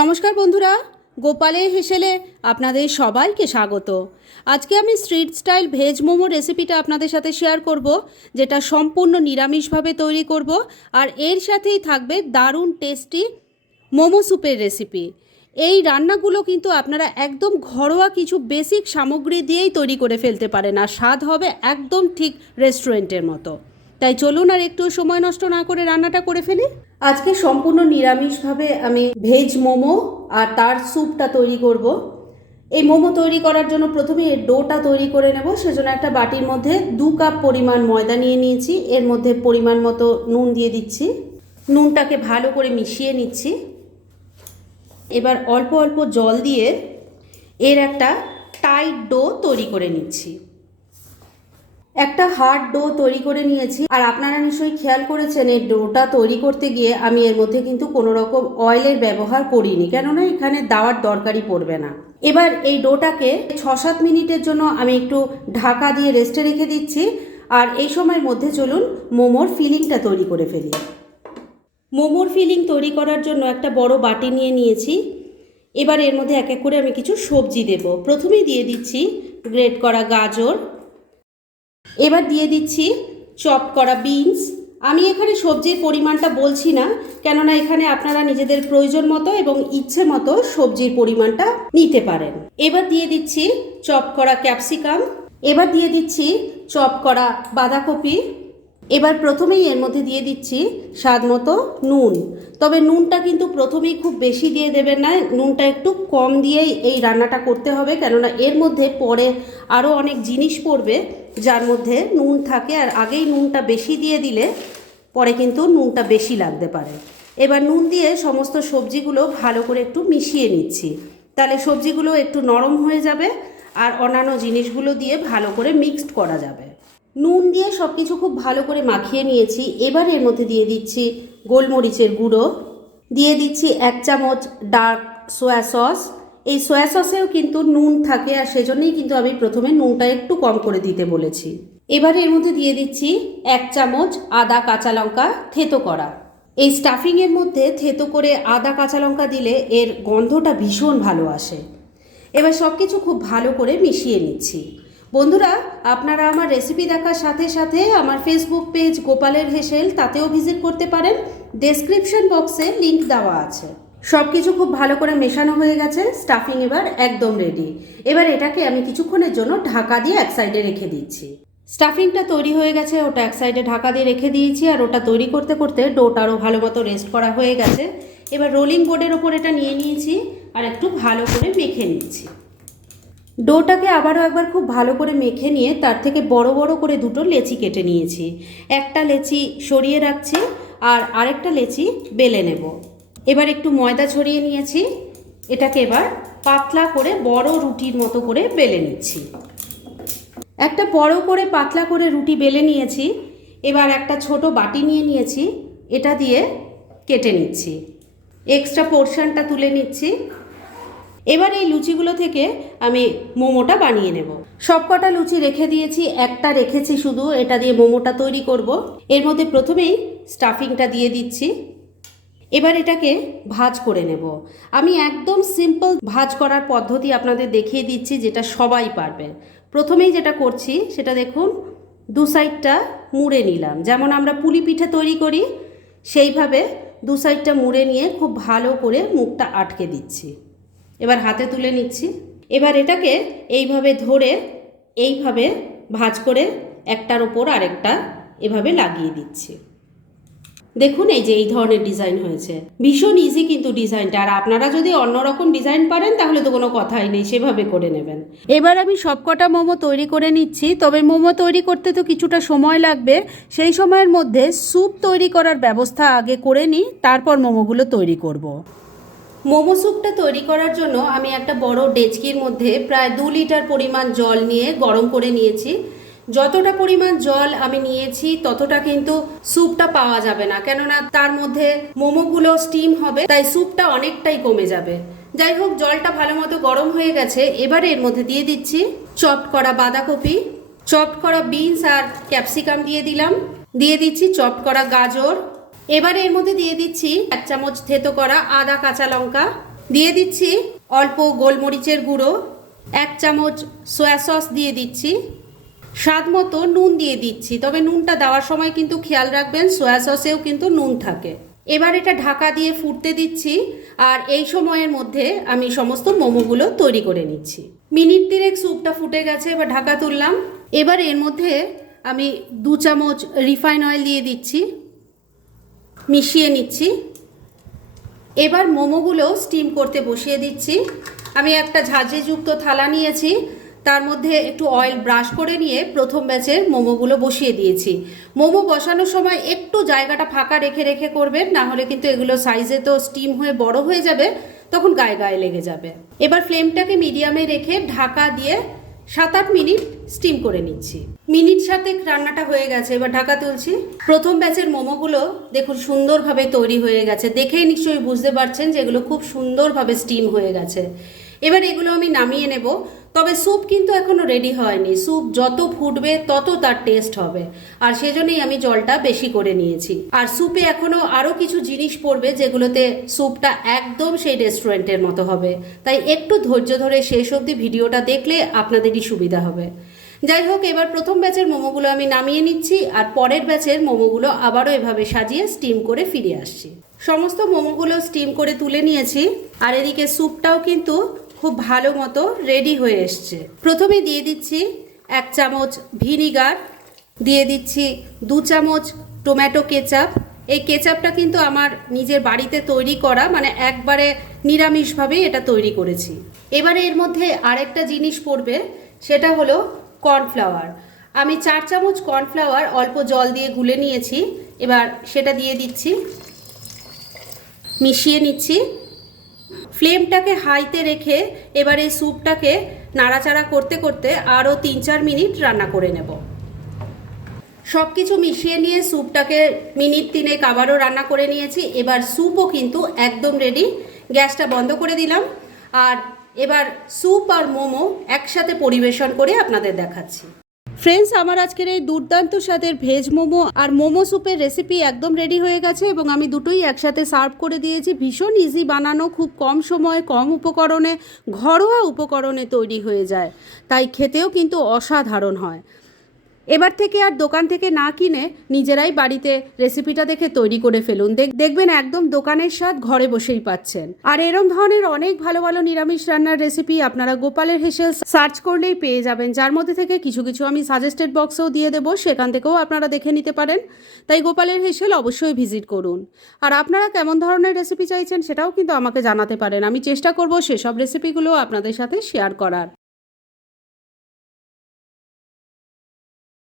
নমস্কার বন্ধুরা গোপালের হেসেলে আপনাদের সবাইকে স্বাগত। আজকে আমি স্ট্রিট স্টাইল ভেজ মোমো রেসিপিটা আপনাদের সাথে শেয়ার করব, যেটা সম্পূর্ণ নিরামিষভাবে তৈরি করব, আর এর সাথেই থাকবে দারুণ টেস্টি মোমো স্যুপের রেসিপি এই রান্নাগুলো কিন্তু আপনারা একদম ঘরোয়া কিছু বেসিক সামগ্রী দিয়েই তৈরি করে ফেলতে পারেন, আর স্বাদ হবে একদম ঠিক রেস্টুরেন্টের মতো। তাই চলুন আর একটু সময় নষ্ট না করে রান্নাটা করে ফেলি। আজকে সম্পূর্ণ নিরামিষভাবে আমি ভেজ মোমো আর তার স্যুপটা তৈরি করব। এই মোমো তৈরি করার জন্য প্রথমে এর ডোটা তৈরি করে নেব, সেজন্য একটা বাটির মধ্যে দু কাপ পরিমাণ ময়দা নিয়ে নিয়েছি। এর মধ্যে পরিমাণ মতো নুন দিয়ে দিচ্ছি। নুনটাকে ভালো করে মিশিয়ে নিচ্ছি। এবার অল্প অল্প জল দিয়ে এর একটা টাইট ডো তৈরি করে নিচ্ছি। একটা হার্ড ডো তৈরি করে নিয়েছি। আর আপনারা নিশ্চয়ই খেয়াল করেছেন, এই ডোটা তৈরি করতে গিয়ে আমি এর মধ্যে কিন্তু কোনো রকম অয়েলের ব্যবহার করিনি, কেননা এখানে দেওয়ার দরকারই পড়বে না। এবার এই ডোটাকে ছ সাত মিনিটের জন্য আমি একটু ঢাকা দিয়ে রেস্টে রেখে দিচ্ছি। আর এই সময়ের মধ্যে চলুন মোমোর ফিলিংটা তৈরি করে ফেলি। মোমোর ফিলিং তৈরি করার জন্য একটা বড় বাটি নিয়ে নিয়েছি। এবার এর মধ্যে এক এক করে আমি কিছু সবজি দেব। প্রথমেই দিয়ে দিচ্ছি গ্রেট করা গাজর। এবার দিয়ে দিচ্ছি চপ করা বিনস। আমি এখানে সবজির পরিমাণটা বলছি না, কেননা এখানে আপনারা নিজেদের প্রয়োজন মতো এবং ইচ্ছে মতো সবজির পরিমাণটা নিতে পারেন। এবার দিয়ে দিচ্ছি চপ করা ক্যাপসিকাম। এবার দিয়ে দিচ্ছি চপ করা বাঁধাকপি। এবার প্রথমেই এর মধ্যে দিয়ে দিচ্ছি স্বাদ মতো নুন। তবে নুনটা কিন্তু প্রথমেই খুব বেশি দিয়ে দেবেন না, নুনটা একটু কম দিয়েই এই রান্নাটা করতে হবে, কেননা এর মধ্যে পরে আরও অনেক জিনিস পড়বে যার মধ্যে নুন থাকে, আর আগেই নুনটা বেশি দিয়ে দিলে পরে কিন্তু নুনটা বেশি লাগতে পারে। এবার নুন দিয়ে সমস্ত সবজিগুলো ভালো করে একটু মিশিয়ে নিচ্ছি। তাহলে সবজিগুলো একটু নরম হয়ে যাবে, আর অন্যান্য জিনিসগুলো দিয়ে ভালো করে মিক্সড করা যাবে। নুন দিয়ে সব কিছু খুব ভালো করে মাখিয়ে নিয়েছি। এবার এর মধ্যে দিয়ে দিচ্ছি গোলমরিচের গুঁড়ো। দিয়ে দিচ্ছি এক চামচ ডার্ক সোয়া সস এই সোয়া সসেও কিন্তু নুন থাকে আর সেজন্যই কিন্তু আমি প্রথমে নুনটা একটু কম করে দিতে বলেছি। এবার এর মধ্যে দিয়ে দিচ্ছি এক চামচ আদা কাঁচা লঙ্কা থেতো করা। এই স্টাফিংয়ের মধ্যে থেতো করে আদা কাঁচা লঙ্কা দিলে এর গন্ধটা ভীষণ ভালো আসে। এবার সব কিছু খুব ভালো করে মিশিয়ে নিচ্ছি। বন্ধুরা, আপনারা আমার রেসিপি দেখার সাথে সাথে আমার ফেসবুক পেজ গোপালের হেসেল তাতেও ভিজিট করতে পারেন। ডেসক্রিপশন বক্সে লিংক দেওয়া আছে। সব কিছু খুব ভালো করে মেশানো হয়ে গেছে। স্টাফিং এবার একদম রেডি এবার এটাকে আমি কিছুক্ষণের জন্য ঢাকা দিয়ে এক সাইডে রেখে দিচ্ছি। স্টাফিংটা তৈরি হয়ে গেছে, ওটা এক সাইডে ঢাকা দিয়ে রেখে দিয়েছি আর ওটা তৈরি করতে করতে ডোটারও ভালো মতো রেস্ট করা হয়ে গেছে। এবার রোলিং বোর্ডের ওপর এটা নিয়ে নিয়েছি আর একটু ভালো করে মেখে নিচ্ছি। ডোটাকে আবারও একবার খুব ভালো করে মেখে নিয়ে তার থেকে বড় বড় করে দুটো লেচি কেটে নিয়েছি। একটা লেচি সরিয়ে রাখছি আর আরেকটা লেচি বেলে নেব। এবার একটু ময়দা ছড়িয়ে নিয়েছি। এটাকে এবার পাতলা করে বড় রুটির মতো করে বেলে নিচ্ছি। একটা বড় করে পাতলা করে রুটি বেলে নিয়েছি। এবার একটা ছোট বাটি নিয়ে নিয়েছি। এটা দিয়ে কেটে নিচ্ছি। এক্সট্রা পোর্শনটা তুলে নিচ্ছি। এবার এই লুচিগুলো থেকে আমি মোমোটা বানিয়ে নেব। সবকটা লুচি রেখে দিয়েছি, একটা রেখেছি শুধু, এটা দিয়ে মোমোটা তৈরি করব। এর মধ্যে প্রথমেই স্টাফিংটা দিয়ে দিচ্ছি। এবার এটাকে ভাজ করে নেব। আমি একদম সিম্পল ভাজ করার পদ্ধতি আপনাদের দেখিয়ে দিচ্ছি, যেটা সবাই পারবে। প্রথমেই যেটা করছি, সেটা দেখুন, দু সাইডটা মুড়ে নিলাম। যেমন আমরা পুলি পিঠে তৈরি করি, সেইভাবে দু সাইডটা মুড়ে নিয়ে খুব ভালো করে মুখটা আটকে দিচ্ছি। এবার হাতে তুলে নিচ্ছি। এবার এটাকে এইভাবে ধরে, এইভাবে ভাঁজ করে একটার ওপর আরেকটা এভাবে লাগিয়ে দিচ্ছি। দেখুন এই যে এই ধরনের ডিজাইন হয়েছে। ভীষণ ইজি কিন্তু ডিজাইনটা। আর আপনারা যদি অন্যরকম ডিজাইন পারেন, তাহলে তো কোনো কথাই নেই। সেভাবে করে নেবেন। এবার আমি সবকটা মোমো তৈরি করে নিচ্ছি। তবে মোমো তৈরি করতে তো কিছুটা সময় লাগবে। সেই সময়ের মধ্যে স্যুপ তৈরি করার ব্যবস্থা আগে করে নিই। তারপর মোমোগুলো তৈরি করব। মোমো স্যুপটা তৈরি করার জন্য আমি একটা বড় ডেচকির মধ্যে প্রায় দু লিটার পরিমাণ জল নিয়ে গরম করে নিয়েছি। যতটা পরিমাণ জল আমি নিয়েছি, ততটা কিন্তু স্যুপটা পাওয়া যাবে না। কেননা তার মধ্যে মোমোগুলো স্টিম হবে, তাই স্যুপটা অনেকটাই কমে যাবে। যাই হোক, জলটা ভালো মতো গরম হয়ে গেছে। এবারে এর মধ্যে দিয়ে দিচ্ছি চপড করা বাঁধাকপি। চপড করা বিনস আর ক্যাপসিকাম দিয়ে দিলাম। দিয়ে দিচ্ছি চপড করা গাজর। এবারে এর মধ্যে দিয়ে দিচ্ছি এক চামচ থেতো করা আদা কাঁচা লঙ্কা। দিয়ে দিচ্ছি অল্প গোলমরিচের গুঁড়ো, এক চামচ সয়া সস দিয়ে দিচ্ছি। স্বাদ মতো নুন দিয়ে দিচ্ছি, তবে নুনটা দেওয়ার সময় কিন্তু খেয়াল রাখবেন, সয়া সসেও কিন্তু নুন থাকে। এবার এটা ঢাকা দিয়ে ফুটতে দিচ্ছি, আর এই সময়ের মধ্যে আমি সমস্ত মোমোগুলো তৈরি করে নিচ্ছি। মিনিট তিনেক স্যুপটা ফুটে গেছে, এবার ঢাকা তুললাম। এবার এর মধ্যে আমি দু চামচ রিফাইন অয়েল দিয়ে দিচ্ছি। মিশিয়ে নিচ্ছি। এবার মোমোগুলো স্টিম করতে বসিয়ে দিচ্ছি। আমি একটা ঝাঁঝরিযুক্ত থালা নিয়েছি, তার মধ্যে একটু অয়েল ব্রাশ করে নিয়ে প্রথম ব্যাচের মোমোগুলো বসিয়ে দিয়েছি। মোমো বসানোর সময় একটু জায়গাটা ফাঁকা রেখে রেখে করবেন, না হলে কিন্তু এগুলো সাইজে তো স্টিম হয়ে বড় হয়ে যাবে, তখন গায়ে গায়ে লেগে যাবে। এবার ফ্লেমটাকে মিডিয়ামে রেখে ঢাকা দিয়ে সাত আট মিনিট স্টিম করে নিচ্ছি। মিনিট সাতেক রান্নাটা হয়ে গেছে, এবার ঢাকা তুলছি। প্রথম ব্যাচের মোমোগুলো দেখুন সুন্দরভাবে তৈরি হয়ে গেছে। দেখেই নিশ্চয়ই বুঝতে পারছেন যে এগুলো খুব সুন্দরভাবে স্টিম হয়ে গেছে। এবার এগুলো আমি নামিয়ে নেব। তবে স্যুপ কিন্তু এখনও রেডি হয়নি। স্যুপ যত ফুটবে, তত তার টেস্ট হবে। আর সেজন্যই আমি জলটা বেশি করে নিয়েছি। আর স্যুপে এখনও আরও কিছু জিনিস পড়বে, যেগুলোতে স্যুপটা একদম সেই রেস্টুরেন্টের মতো হবে। তাই একটু ধৈর্য ধরে শেষ অবধি ভিডিওটা দেখলে আপনাদেরই সুবিধা হবে। যাই হোক, এবার প্রথম ব্যাচের মোমোগুলো আমি নামিয়ে নিচ্ছি, আর পরের ব্যাচের মোমোগুলো আবারও এভাবে সাজিয়ে স্টিম করে ফিরে আসছি। সমস্ত মোমোগুলো স্টিম করে তুলে নিয়েছি, আর এদিকে স্যুপটাও কিন্তু খুব ভালো মতো রেডি হয়ে এসছে। প্রথমে দিয়ে দিচ্ছি এক চামচ ভিনিগার দিয়ে দিচ্ছি দু চামচ টমেটো কেচাপ এই কেচাপটা কিন্তু আমার নিজের বাড়িতে তৈরি করা মানে একবারে নিরামিষভাবেই এটা তৈরি করেছি। এবারে এর মধ্যে আরেকটা জিনিস পড়বে, সেটা হলো কর্নফ্লাওয়ার আমি চার চামচ কর্নফ্লাওয়ার অল্প জল দিয়ে গুলে নিয়েছি। এবার সেটা দিয়ে দিচ্ছি, মিশিয়ে নিচ্ছি। ফ্লেমটাকে হাইতে রেখে এবার এই স্যুপটাকে নাড়াচাড়া করতে করতে আরও তিন চার মিনিট রান্না করে নেব। সব কিছু মিশিয়ে নিয়ে স্যুপটাকে মিনিট তিনেক আবারও রান্না করে নিয়েছি। এবার স্যুপও কিন্তু একদম রেডি গ্যাসটা বন্ধ করে দিলাম। আর এবার স্যুপ আর মোমো একসাথে পরিবেশন করে আপনাদের দেখাচ্ছি। ফ্রেন্ডস আমার আজকের এই দুর্দান্ত স্বাদের ভেজ মোমো আর মোমো স্যুপের রেসিপি একদম রেডি হয়ে গেছে এবং আমি দুটোই একসাথে সার্ভ করে দিয়েছি। ভীষণ ইজি বানানো, খুব কম সময়ে, কম উপকরণে, ঘরোয়া উপকরণে তৈরি হয়ে যায়। তাই খেতেও কিন্তু অসাধারণ হয়। এবার থেকে আর দোকান থেকে না কিনে নিজেরাই বাড়িতে রেসিপিটা দেখে তৈরি করে ফেলুন। দেখ- দেখবেন একদম দোকানের স্বাদ ঘরে বসেই পাচ্ছেন। আর এরম ধরনের অনেক ভালো ভালো নিরামিষ রান্নার রেসিপি আপনারা গোপালের হেসেল সার্চ করলেই পেয়ে যাবেন, যার মধ্যে থেকে কিছু কিছু আমি সাজেস্টেড বক্সেও দিয়ে দেবো, সেখান থেকেও আপনারা দেখে নিতে পারেন। তাই গোপালের হেসেল অবশ্যই ভিজিট করুন। আর আপনারা কেমন ধরনের রেসিপি চাইছেন সেটাও কিন্তু আমাকে জানাতে পারেন। আমি চেষ্টা করব সেসব রেসিপিগুলো আপনাদের সাথে শেয়ার করার।